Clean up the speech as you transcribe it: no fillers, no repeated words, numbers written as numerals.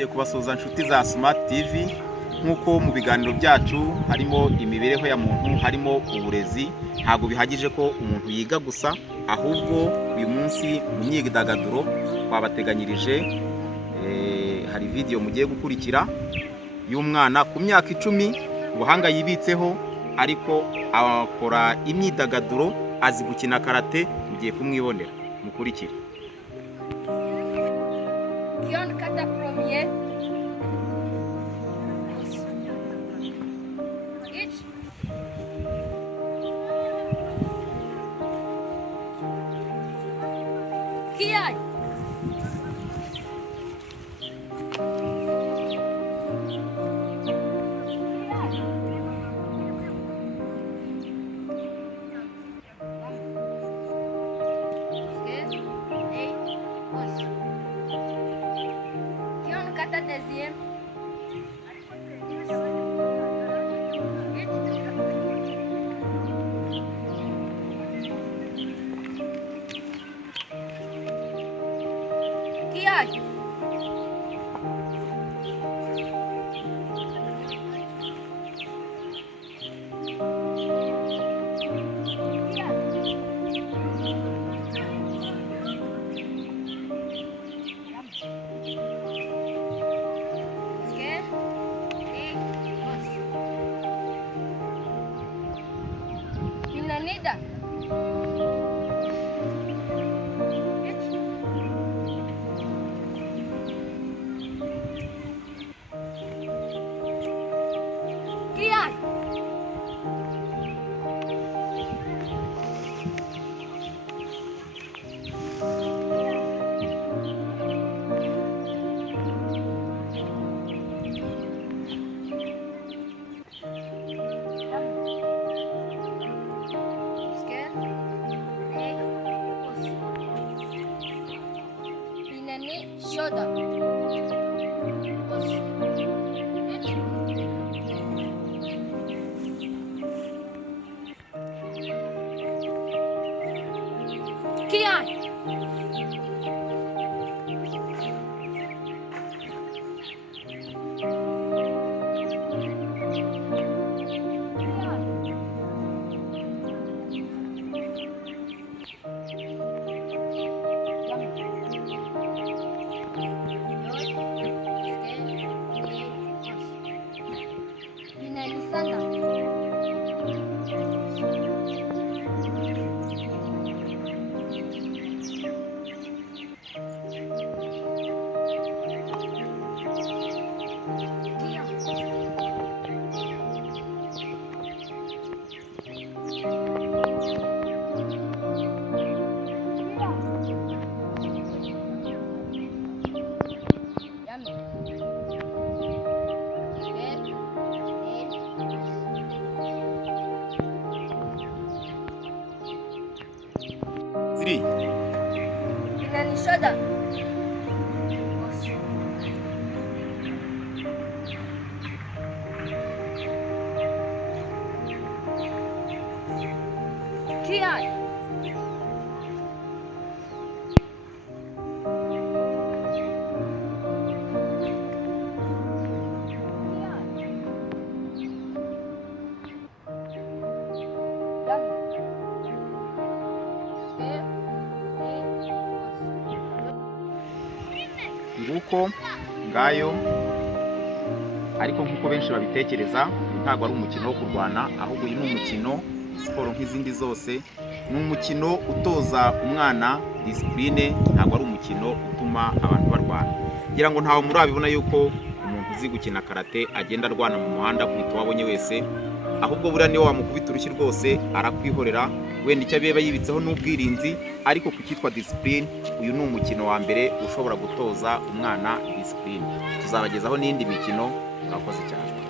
Ngiye kubasuhuza inshuti za Smart TV nk'uko mu biganiro byacu harimo imibereho ya muntu, harimo uburezi. Ntabwo bihagije ko umuntu yiga gusa, ahubwo uyu munsi mu myidagaduro twabateganyirije hari video mugiye gukurikira y'umwana ku myaka 10, ubuhanga yibitseho ariko akora imyidagaduro, azi gukina karate. Mugiye kumwibonera, mukurikire. Kata premier. Each. Kiai. Kata deuxième. Qui a? Neda. Kiai. Shoda. Kiai. Shoda. Kiai. Nguko ngayo, ariko nk'uko benshi babitekereza ntabwo ari umukino wo kurwana, ahubwo uyu ni umukino siporo nk'izindi zose. Ni umukino utoza umwana discipline, ntabwo ari umukino utuma abantu barwana. Ngira ngo ntawe murabibona yuko umuntu uzi gukina karate agenda arwana mu muhanda kwita wabonye wese, ahubwo buriya niyo wamukubita urushyi rwose arakwihorera. Wenda icyo abeba yibitseho n'ubwirinzi, ariko ku cyitwa discipline, uyu ni umukino wa mbere ushobora gutoza umwana discipline. Tuzabagezaho n'indi mikino. Murakoze cyane.